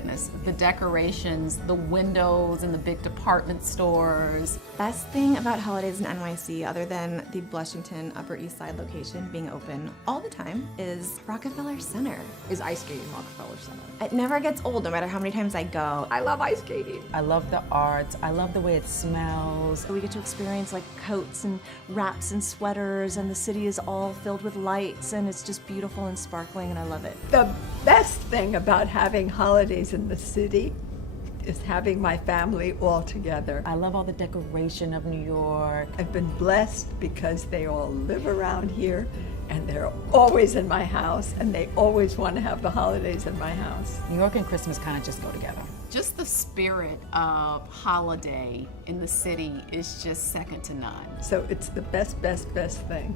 goodness, the decorations, the windows and the big department stores. Best thing about holidays in NYC, other than the Blushington Upper East Side location being open all the time, is Rockefeller Center. Is ice skating Rockefeller Center. It never gets old, no matter how many times I go. I love ice skating. I love the art. I love the way it smells. We get to experience like coats and wraps and sweaters, and the city is all filled with lights, and it's just beautiful and sparkling, and I love it. The best thing about having holidays in the city is having my family all together. I love all the decoration of New York. I've been blessed because they all live around here and they're always in my house and they always want to have the holidays in my house. New York and Christmas kind of just go together. Just the spirit of holiday in the city is just second to none. So it's the best thing.